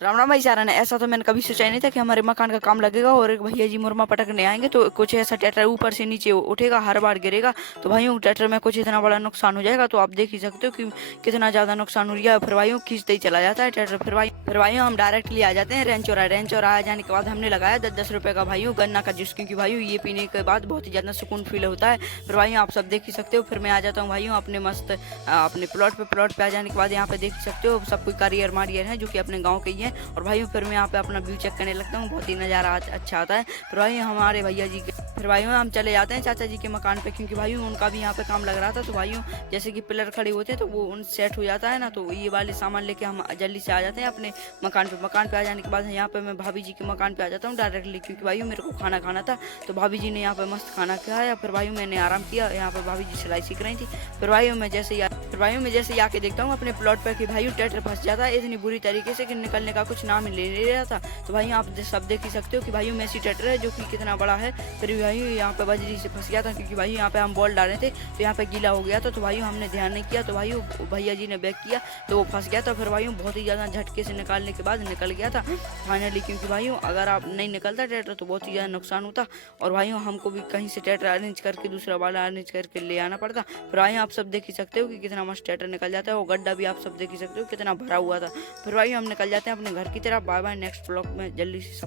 राम राम भाई सारा ने ऐसा तो मैंने कभी सोचा ही नहीं था कि हमारे मकान का काम लगेगा और एक भैया जी मुरमा पटकने आएंगे तो कुछ ऐसा ट्रैक्टर ऊपर से नीचे उठेगा, हर बार गिरेगा। तो भाइयों ट्रैक्टर में कुछ इतना बड़ा नुकसान हो जाएगा। तो आप देख ही सकते हो कि कितना ज्यादा नुकसान हो गया है। फिर भाइयों खींचते ही चला जाता है ट्रैक्टर। फिर भाइयों हम डायरेक्टली आ जाते हैं रेंच और आ जाने के बाद हमने लगाया 10-10 रुपए का भाइयों गन्ना का जूस, क्योंकि भाइयों ये पीने के बाद बहुत ही ज्यादा सुकून फील होता है। फिर भाइयों आप सब देख ही सकते हो। फिर मैं आ जाता हूँ भाइयों अपने मस्त अपने प्लॉट पे आ जाने के बाद यहाँ पे देख सकते हो सब कोई करियर मारियर है जो कि अपने गाँव के ही है। और भाइयों फिर मैं यहाँ पे अपना व्यू चेक करने लगता हूँ, बहुत ही नज़ारा अच्छा आता है। फिर भाइयों हमारे भैया जी के फिर भाइयों हम चले जाते हैं चाचा जी के मकान पे, क्योंकि भाइयों उनका भी यहाँ पे काम लग रहा था। तो भाइयों जैसे कि पिलर खड़े होते हैं तो वो उन सेट हो जाता है ना, तो ये वाले सामान लेके हम जल्दी से आ जाते हैं अपने मकान पे आ जाने के बाद यहाँ पे मैं भाभी जी के मकान पे आ जाता हूँ डायरेक्टली, क्योंकि भाइयों मेरे को खाना खाना था। तो भाभी जी ने यहाँ पे मस्त खाना खाया। फिर भाइयों मैंने आराम किया, यहाँ पे भाभी जी सिलाई सीख रही थी। फिर भाइयों मैं जैसे ही आके देखता हूँ अपने प्लॉट पर कि भाइयों ट्रैक्टर फंस जाता है इतनी बुरी तरीके से कि निकलने का कुछ नाम ही ले रहा था। तो भाइयों आप सब देख ही सकते हो कि भाइयों मेसी ट्रैक्टर है जो कि कितना बड़ा है। फिर भी भाइयों यहाँ पे बजरी से फंस गया था, क्योंकि भाइयों यहाँ पे हम बॉल डाल रहे थे तो यहाँ पे गीला हो गया था। तो भाइयों हमने ध्यान नहीं किया, तो भाइयों भैया जी ने बैक किया तो वो फंस गया था। फिर भाइयों बहुत ही ज़्यादा झटके से निकालने के बाद निकल गया था फाइनली, क्योंकि भाइयों अगर आप नहीं निकलता ट्रैक्टर तो बहुत ही ज़्यादा नुकसान होता। और भाइयों हमको भी कहीं से ट्रैक्टर अरेंज करके दूसरा वाला अरेंज करके ले आना पड़ता। फिर भाइयों आप सब देख ही सकते हो कि कितना मस्त ट्रैक्टर निकल जाता है। वो गड्ढा भी आप सब देख ही सकते हो कितना भरा हुआ था। फिर भाइयों हम निकल जाते हैं अपने घर की तरफ। बाय बाय, नेक्स्ट ब्लॉग में जल्दी से